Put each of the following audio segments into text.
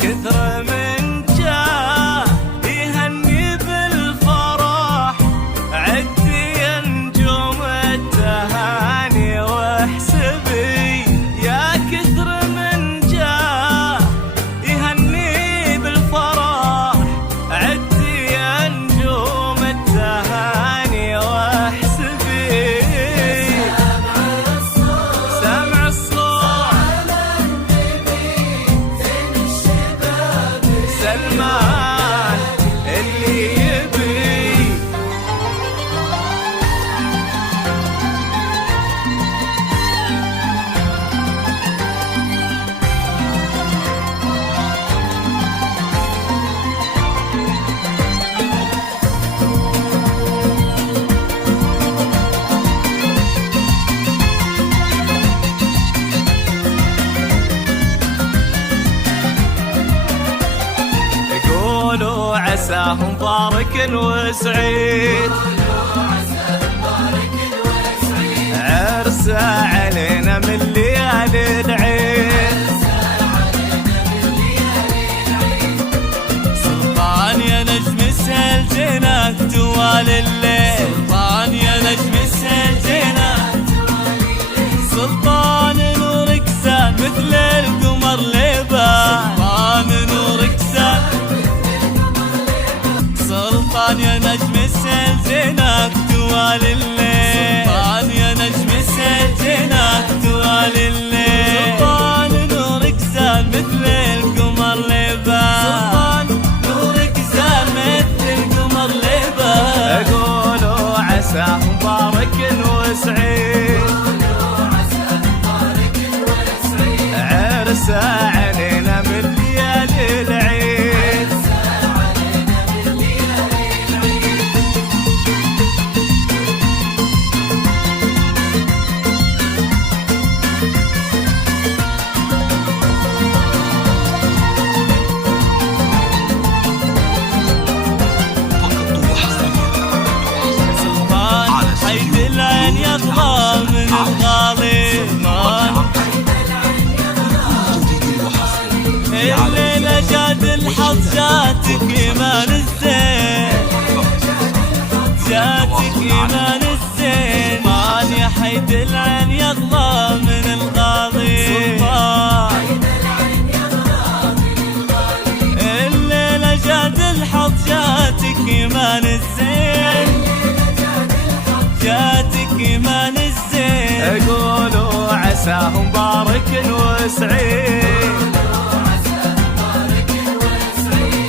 كثر من جاه يهني بالفرح، عدي يا نجوم التهاني واحسبي. يا كثر من جاه يهني بالفرح، عدي يا نجوم التهاني واحسبي. سمع الصوت سلمان اللي يبي. يقولوا عساه مبارك وسعيد، عرسه علينا من ليالي العيد. سلطان يا نجم السهل جيناك طوال الليل، سلطان يا نجم السهل جيناك طوال الليل. سلطان نورك سان مثل القمر لبان، سلطان نورك سان. سلطان يا نجم السهل جيناك طوال الليل، سلطان يا نجم السهل جيناك طوال الليل. سلطان نورك سان مثل القمر لبان، سلطان نورك سان مثل القمر لبان. يقولوا عساه مبارك وسعيد، عرسه علينا من ليالي العيد. حيد العين يطلع من الغالي، الليلة جاد الحظ جاتك إيمان الزين، جاتك إيمان الزين. سلطان يا حيد العين يغلى من الغالي، الليلة جاد الحظ جاتك إيمان الزين، جاتك إيمان الزين. يقولوا عساه مبارك وسعيد،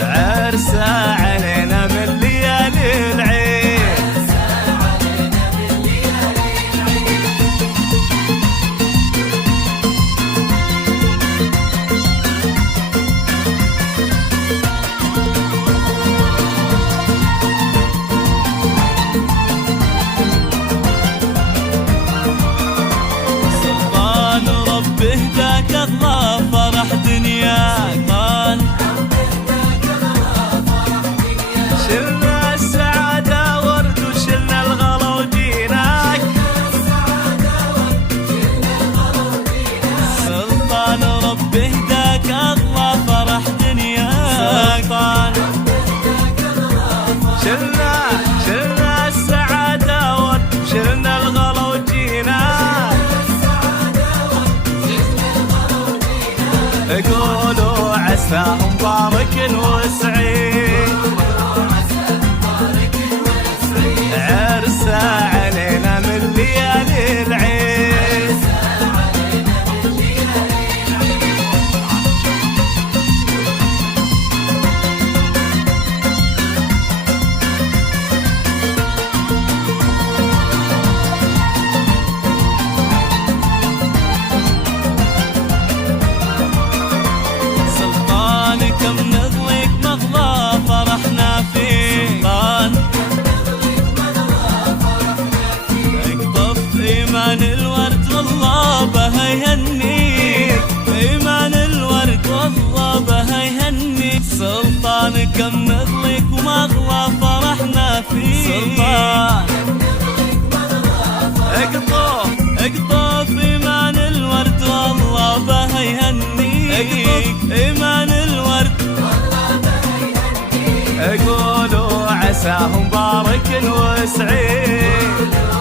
عرسه علينا من ليالي العيد. سلطان رب اهداك الله فرح دنياك، شلنا السعادة ورد وشلنا الغلا وجيناك. سلطان رب اهداك الله فرح دنياك، سلطان شلنا السعادة ورد وشلنا الغلا وجيناك. يقولوا عساه مبارك وسعيد، عرسه علينا من ليالي العيد. سلطان كم نضلك مغلى فرحنا فيك، سلطان إيمان الورد والله بها يهنيك، إيمان الورد والله بها يهنيك. سلطان كم نضلك ومغلى فرحنا فيك، سلطان اقطف إيمان الورد والله بها يهنيك، إيمان الورد عساه مبارك وسعيد.